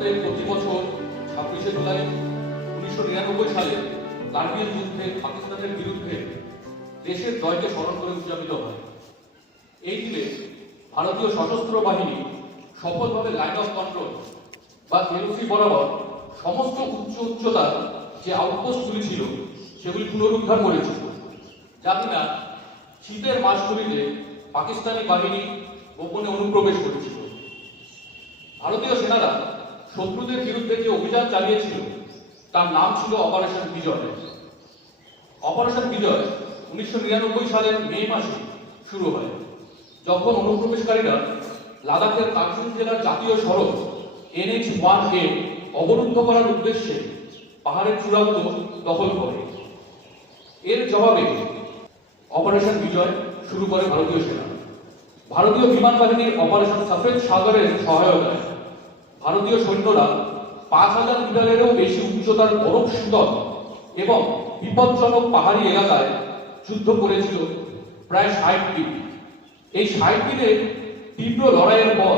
ভারতে প্রতি বছর 26শে জুলাই 1999 সালে কার্গিল যুদ্ধে পাকিস্তানের বিরুদ্ধে দেশের জয়কে স্মরণ করে উদযাপিত হয়। এই দিনে ভারতীয় সশস্ত্র বাহিনী সফলভাবে লাইন অফ কন্ট্রোল বা এলওসি বরাবর সমস্ত উচ্চতার যে আউটপোস্টগুলি ছিল সেগুলি পুনরুদ্ধার করেছিল, যা কিনা শীতের মাসগুলিতে পাকিস্তানি বাহিনী গোপনে অনুপ্রবেশ করেছিল। ভারতীয় সেনারা শত্রুদের বিরুদ্ধে যে অভিযান চালিয়েছিল তার নাম ছিল অপারেশন বিজয়। অপারেশন বিজয় 1999 সালের মে মাসে শুরু হয়, যখন অনুপ্রবেশকারীরা লাদাখের কার্গিল জেলার জাতীয় সড়ক NH-1A অবরুদ্ধ করার উদ্দেশ্যে পাহাড়ের চূড়াগুলো দখল করে। এর জবাবে অপারেশন বিজয় শুরু করে ভারতীয় সেনা। ভারতীয় বিমান বাহিনীর অপারেশন সফেদ সাগরের সহায়তায় ভারতীয় সৈন্যরা 5000 মিটারেরও বেশি উচ্চতার বরফ শীতল এবং বিপজ্জনক পাহাড়ি এলাকায় যুদ্ধ করেছিল প্রায় 60 দিন। এই 60 দিনের তীব্র লড়াইয়ের পর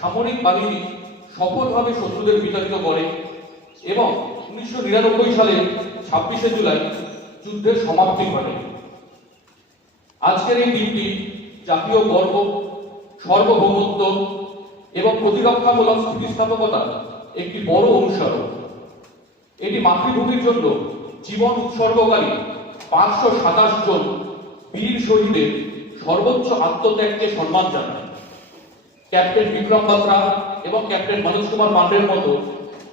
সামরিক বাহিনী সফলভাবে শত্রুদের বিতাড়িত করে এবং 1999 সালের 26শে জুলাই যুদ্ধের সমাপ্তি ঘটে। আজকের এই দিনটি জাতীয় গর্ব, সার্বভৌমত্ব এবং প্রতিরক্ষামূলক স্থিতিস্থাপকতার একটি বড় অনুসরণ। এটি মাতৃভূমির জন্য জীবন উৎসর্গকারী 527 জন বীর শহীদের সর্বোচ্চ আত্মত্যাগকে সম্মান জানায়। ক্যাপ্টেন বিক্রম বাত্রা এবং ক্যাপ্টেন মনোজ কুমার পান্ডের মতো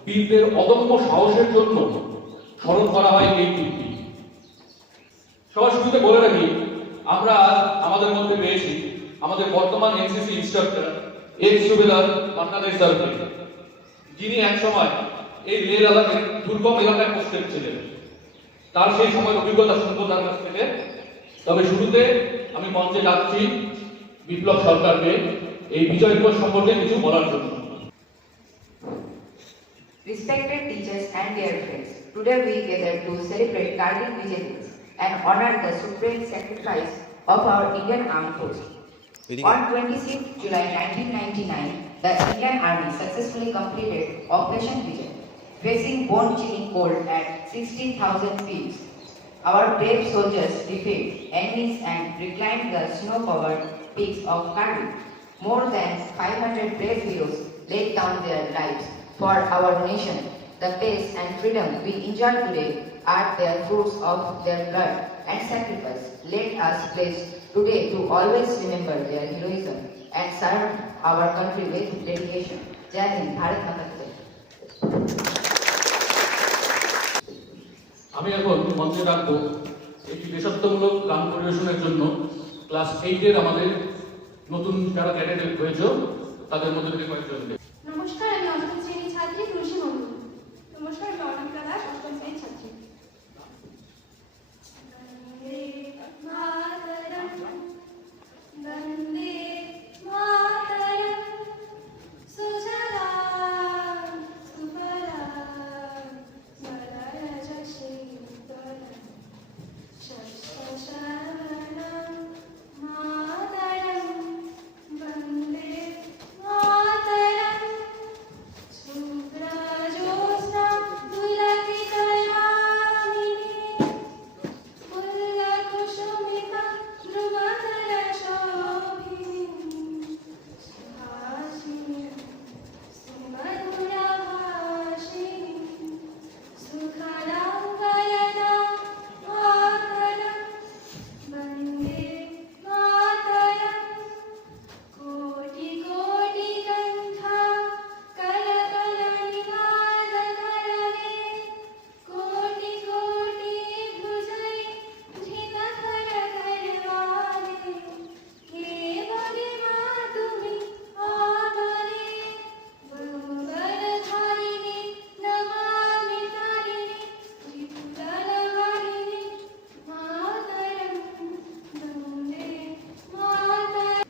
বীরদের অদম্য সাহসের জন্য স্মরণ করা হয় এই দিনটি। সবার শুরুতে বলে রাখি, আমরা আমাদের মধ্যে পেয়েছি আমাদের বর্তমান এনসিসি ইনস্ট্রাক্টর এক্স সুবেদার বাংলাদেশ স্যারকে, যিনি একসময় এই লে লাদাখের দুর্গম এলাকায় পোস্টেড ছিলেন। তার সেই সময়ের অভিজ্ঞতা শুনবো তার কাছ থেকে। তবে শুরুতে আমি মঞ্চে ডাকছি বিপ্লব সরকারকে এই বিজয় দিবস সম্পর্কে কিছু বলার জন্য। Respected teachers and dear friends, today we gather to celebrate Kargil Vijay દિવસ and honor the supreme sacrifice of our Indian Armed Forces. On 26 July 1999, the Indian Army successfully completed Operation Vijay, facing bone-chilling cold at 16,000 feet. Our brave soldiers defeated enemies and reclaimed the snow-covered peaks of Kargil. More than 500 brave heroes laid down their lives for our nation. The peace and freedom we enjoy today are the fruits of their blood and sacrifice. Let us pledge today to always remember their heroism and serve our country with dedication. Jai Hind, Bharat Mata ki Jai. আমি এখন মঞ্চে রাখবো একটি দেশাত্মমূলক গান পরিবেশনের জন্য class 8 আমাদের নতুন যারা ক্যাডেট হয়েছে তাদের মধ্যে থেকে কয়েকজনকে। নমস্কার, আমি অষ্টম শ্রেণীর ছাত্রী তুলসী মন্ডল। নমস্কার, আমি অনামিকা দাস, অষ্টম শ্রেণীর ছাত্রী। বন্দে মাতরম সুজলাম সুফলাম মলয়জশীতলাম শস্যশ্যামলাম মাতরম বন্দে মাতরম শুভ্রজ্যোৎস্না তুলসীকলামিনী পুল্লকুসুমিতা ধ্রুবদলশোভিনী সুহাসিনী সুমধুরভাষিনী সুখদাঙ্গয়না মাতরম বন্দে মাতরম কোটি কোটি কণ্ঠা কলকলনিনাদকরণে কোটি কোটি ভুজৈ ঝিনখরখরবাণে হে ভগিমা তুমি আদরে গঙ্গরধারিণী নমামি তারিণী ত্রিপুরারবারিণী মাতরম বন্দে মাতরম।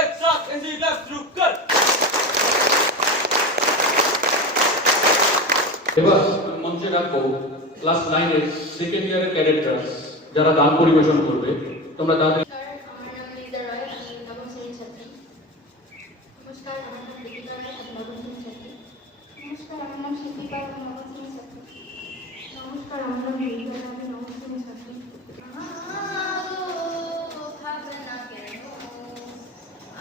एक साथ ऐसी लफ्ज रुक कर। এবার মঞ্চে রাখবো ক্লাস 9 এর সেকেন্ড ইয়ারের ক্যাডেটরা যারা গান পরিবেশন করবে। তোমরা তাদের নমস্কার, আমার নাম লিজা রয়, আমি নবম শ্রেণীর ছাত্রী। নমস্কার, আমার নাম দীপিকা রায়, আমি নবম আমার বিদ্যালয়ে আমি নবম শ্রেণীর ছাত্রী। ভাবনা কেন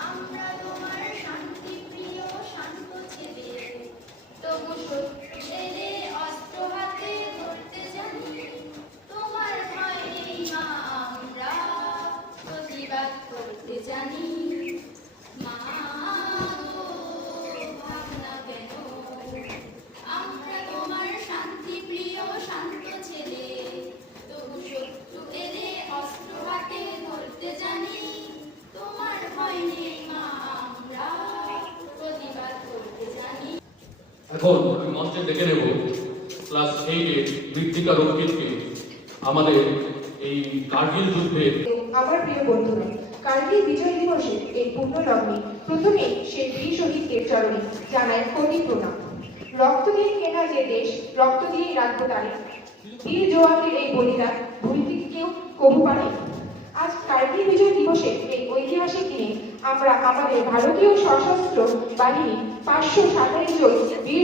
আমরা তোমার শান্তি প্রিয় শান্ত ছেলে, তবু শত্রু এলে অস্ত্র হাতে ধরতে জানি, তোমার ভয় নেই মা আমরা প্রতিবাদ করতে জানি। মা গো, ভাবনা কেন আমরা তোমার শান্তি প্রিয় শান্ত ছেলে, তবু শত্রু এলে অস্ত্র হাতে ধরতে জানি, তোমার ভয় নেই মা আমরা প্রতিবাদ করতে জানি। এখন আমি মঞ্চে ডেকে নেব ক্লাস 8-এর মৃত্তিকা রক্ষিতকে আমাদের এই কার্গিল যুদ্ধের। আমার প্রিয় বন্ধুরা, কার্গিল বিজয় দিবসে এই পূর্ণ লগ্নে প্রথমে সেই বীর শহীদদের চরণে জানায় কোটি প্রণাম। রক্ত দিয়ে কেনা যে দেশ, রক্ত দিয়েই রাখবো তারে। বীর জওয়ানদের এই বলিদান ভুলতে কি কেউ কবু পারে? আজ কার্গিল বিজয় দিবসে এই ঐতিহাসিক দিনে আমরা আমাদের ভারতীয় সশস্ত্র বাহিনী 547 জন বীর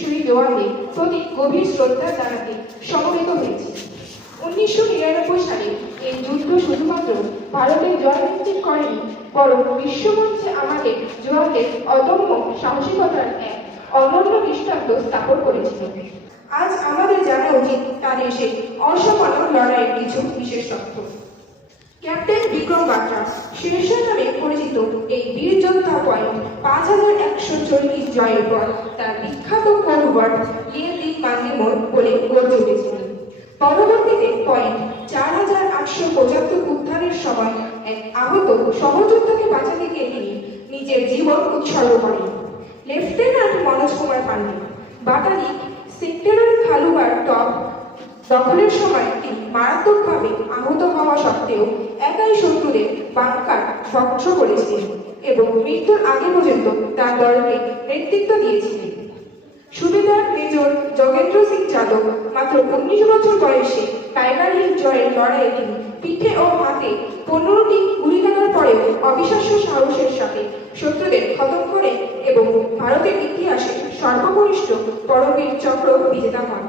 শহীদ জওয়ানদের প্রতি গভীর শ্রদ্ধা জানাতে সমবেত হয়েছি। 1999 সালে এই যুদ্ধ শুধুমাত্র ভারতের জয়ভিত্তিক করেনি, বরং বিশ্বমঞ্চে আমাদের জওয়ানদের অদম্য সাহসিকতার এক অনন্য দৃষ্টান্ত স্থাপন করেছিল। আজ আমাদের জানা উচিত তাদের সেই অসামান্য লড়াইয়ের কিছু বিশেষ তথ্য। ক্যাপ্টেন বিক্রম বাত্রা শেরশাহ নামে পরিচিত এই বীর যোদ্ধা পয়েন্ট 5140 জয়ের পর তার বিখ্যাত কোডওয়ার্ড "ये दिन मानने मोर" বলে গড়ে উঠেছিলেন। পরবর্তীতে পয়েন্ট 4875 উদ্ধারের সময় এক আহত সহযোদ্ধাকে বাঁচাতে গিয়ে তিনি নিজের জীবন উৎসর্গ করেন। লেফটেন্যান্ট মনোজ কুমার পান্ডে বাটালিক সেক্টরের খালুবার টপ দখলের সময় তিনি মারাত্মকভাবে আহত হওয়া সত্ত্বেও একাই শত্রুদের বাংকার ধ্বংস করেছিলেন এবং মৃত্যুর আগে পর্যন্ত তার দলকে নেতৃত্ব দিয়েছিলেন। সুবেদার মেজর যোগেন্দ্র সিং যাদব মাত্র 19 বছর বয়সে টাইগার হিল জয়ের লড়াইয়ে তিনি পিঠে ও হাতে 15টি গুলি লাগার পরেও অবিশ্বাস্য সাহসের সাথে শত্রুদের খতম করে এবং ভারতের ইতিহাসে সর্বকনিষ্ঠ পরমবীর চক্র বিজেতা হন।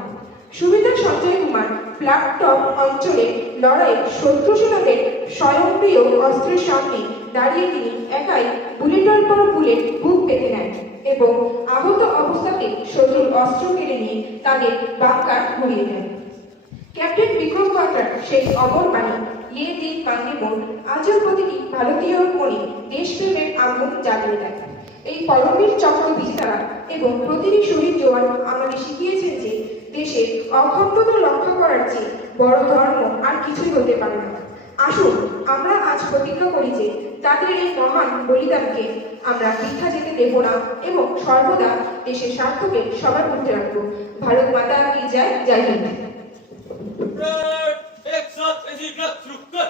সুবেদার সঞ্জয় কুমার ফ্ল্যাট টপ অঞ্চলে লড়াইয়ে শত্রু সেনাদের স্বয়ংক্রিয় অস্ত্রের সামনে দাঁড়িয়ে তিনি একাই বুলেটের পর বুলেট বুক পেতে নেন এবং আহত অবস্থাতে শত্রুর অস্ত্র কেড়ে নিয়ে তাদের বাংকার ঘুরিয়ে দেন। ক্যাপ্টেন বিক্রম বাত্রার সেই অমর বাণী "ये दिन मानने मोर" আজও প্রতিটি ভারতীয় মনে দেশপ্রেমের আগুন জ্বালিয়ে দেয়। এই পরমবীর চক্র বিজেতারা এবং প্রতিটি শহীদ জওয়ান আমাদের শিখিয়েছেন যে দেশের অখণ্ডতা রক্ষা করার চেয়ে বড় ধর্ম আর কিছুই হতে পারে না। আসুন আমরা আজ প্রতিজ্ঞা করি যে তাদের এই মহান বলিদানকে আমরা বৃথা যেতে দেব না এবং সর্বদা দেশের স্বার্থকে সবার মধ্যে রাখবো। ভারত মাতা কি জয়, জয় হিন্দ। एक साथ ऐसी क्लब शुरू कर।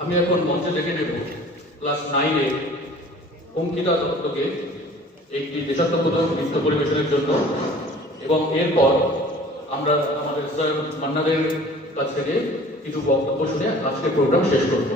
আমি এখন মঞ্চে ডেকে নেব ক্লাস 9-এ অঙ্কিতা দত্তকে একটি দেশাত্মবোধক নৃত্য পরিবেশনের জন্য, এবং এরপর আমরা আমাদের স্যার মান্নাদের কাছ থেকে কিছু বক্তব্য শুনে আজকের প্রোগ্রাম শেষ করব।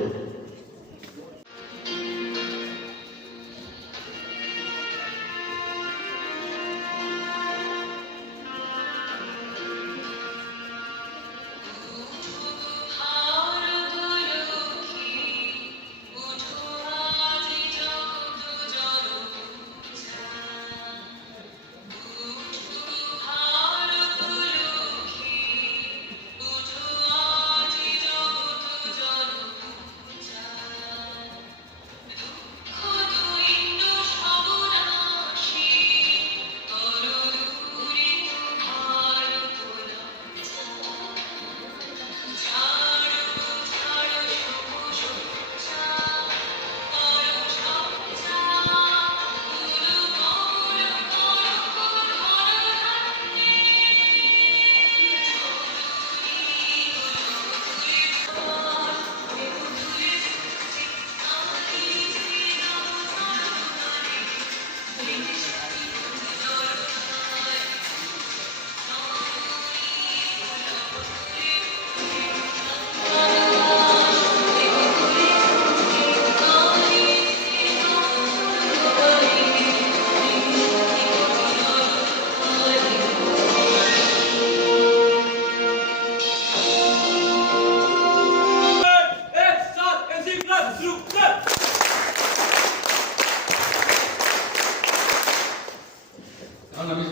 এখন আমি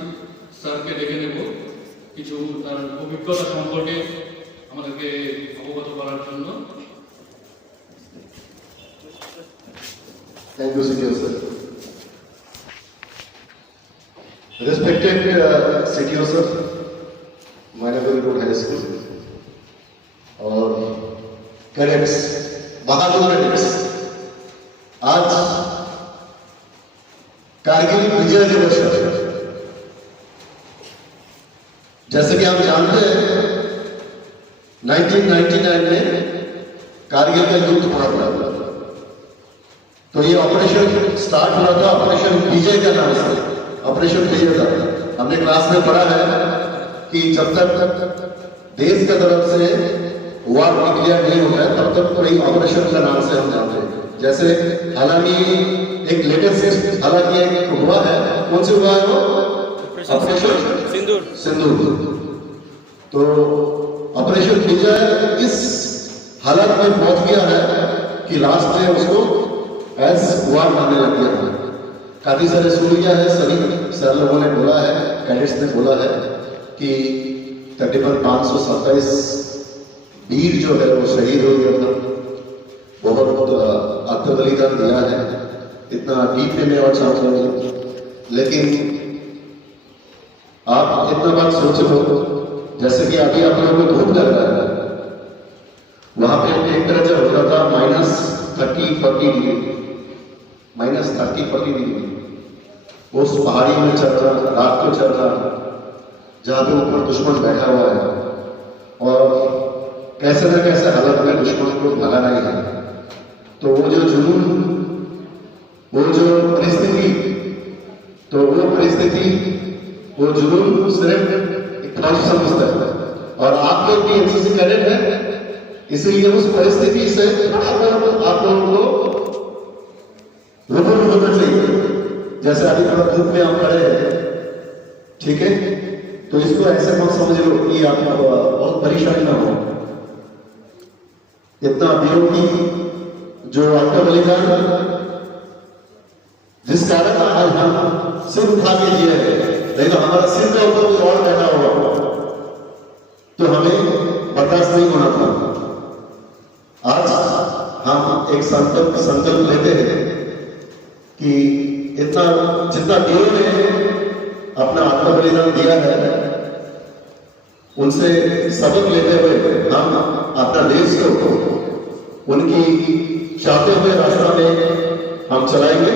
স্যারকে ডেকে নেব কিছু তার অভিজ্ঞতা সম্পর্কে আমাদেরকে অবগত করার জন্য। Thank you, CTO sir. Respected CTO sir, Mayapuri Road High School, और कैडेट्स, बहादुर कैडेट्स, आज कारगिल विजय दिवस है। जैसे कि हम जानते हैं 1999 में कारगिल का युद्ध हुआ था, तो ये ऑपरेशन स्टार्ट हुआ था ऑपरेशन विजय के नाम से। ऑपरेशन विजय था, हमने क्लास में पढ़ा है कि जब तक देश की तरफ से वार डिक्लेयर नहीं होता है तब तक कोई ऑपरेशन का नाम से हम जानते हैं। जैसे हालांकि एक लेटेस्ट हालांकि एक हुआ है, कौन से हुआ है वो? ऑपरेशन सिंदूर। तो ऑपरेशन विजय इस हालत में पहुंच गया है कि लास्ट में उसको एज वार मानने लग गया है। काफी सारे सुन लिया है, सभी सर लोगों ने बोला है, कैडेट्स ने बोला है कि तकरीबन 527 वीर जो है वो शहीद हो गया था, बहुत आत्म बलिदान दिया है। इतना डीप में और चाहूंगा, लेकिन आप इतना बात सोचो, जैसे कि अभी आप लोगों को धूप लग रहा है, वहां पे टेम्परेचर होता था -30-40 डिग्री, -30-40 डिग्री। उस पहाड़ी में चल रहा, रात को चल रहा, जहां पे ऊपर दुश्मन बैठा हुआ है और कैसे न कैसे हालत में दुश्मन को भगाना ही है। तो वो जो जुनून, वो जो परिस्थिति, तो वो परिस्थिति, वो जुनून सिर्फ एक फौजी समझता है। और आप लोग भी एनसीसी कैडेट हैं, इसलिए उस परिस्थिति से आप लोगों को रूबरू होना चाहिए। जैसे अभी थोड़ा धूप में हम खड़े हैं, ठीक है, तो इसको ऐसे मत समझ लो कि आपको बहुत परेशानी ना हो। इतना वीरों की जो आत्म बलिदान, जिस कारण आज हम सिर उठा के जिए हैं, नहीं तो हमारा सिर का ऊपर कोई और बैठा हुआ तो हमें बर्दाश्त नहीं होना था। आज हम एक संकल्प लेते हैं कि इतना जितना वीरों ने अपना आत्म बलिदान दिया है, उनसे सबक लेते हुए हम अपना देश को उनकी चाहते हुए रास्ता में हम चलाएंगे।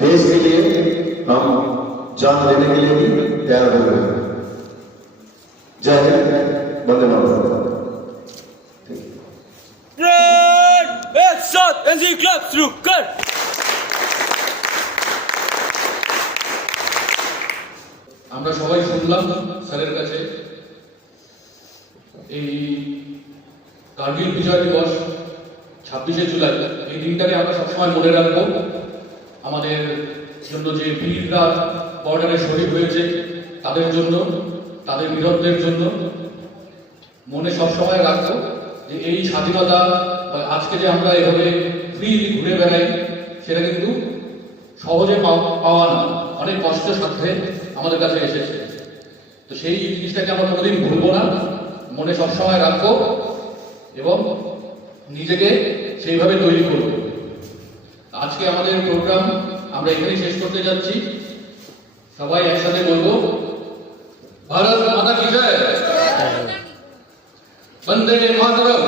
देश के लिए हम जान देने के लिए भी तैयार हो गए। जय हिंद, वंदे मातरम। एक साथ एनसी क्लब शुरू कर। আমরা সবাই শুনলাম স্যারের কাছে এই কার্গিল বিজয় দিবস 26শে জুলাই, এই দিনটাকে আমরা সবসময় মনে রাখবো। আমাদের জন্য যে বীররা বর্ডারে শহীদ হয়েছে তাদের জন্য, তাদের বীরত্বের জন্য মনে সবসময় রাখবো যে এই স্বাধীনতা আজকে যে আমরা এভাবে ফ্রিলি ঘুরে বেড়াই, সেটা কিন্তু সহজে পাওয়া না, অনেক কষ্টের সাথে আমাদের কাছে এসেছে। তো সেই জিনিসটাকে আমরা কোনোদিন ভুলবো না, মনে সবসময় রাখবো এবং নিজেকে সেইভাবে তৈরি করব। আজকে আমাদের প্রোগ্রাম আমরা এখানেই শেষ করতে যাচ্ছি। সবাই একসাথে বলবো, ভারত মাতা কি জয়, বন্দে মাতরম।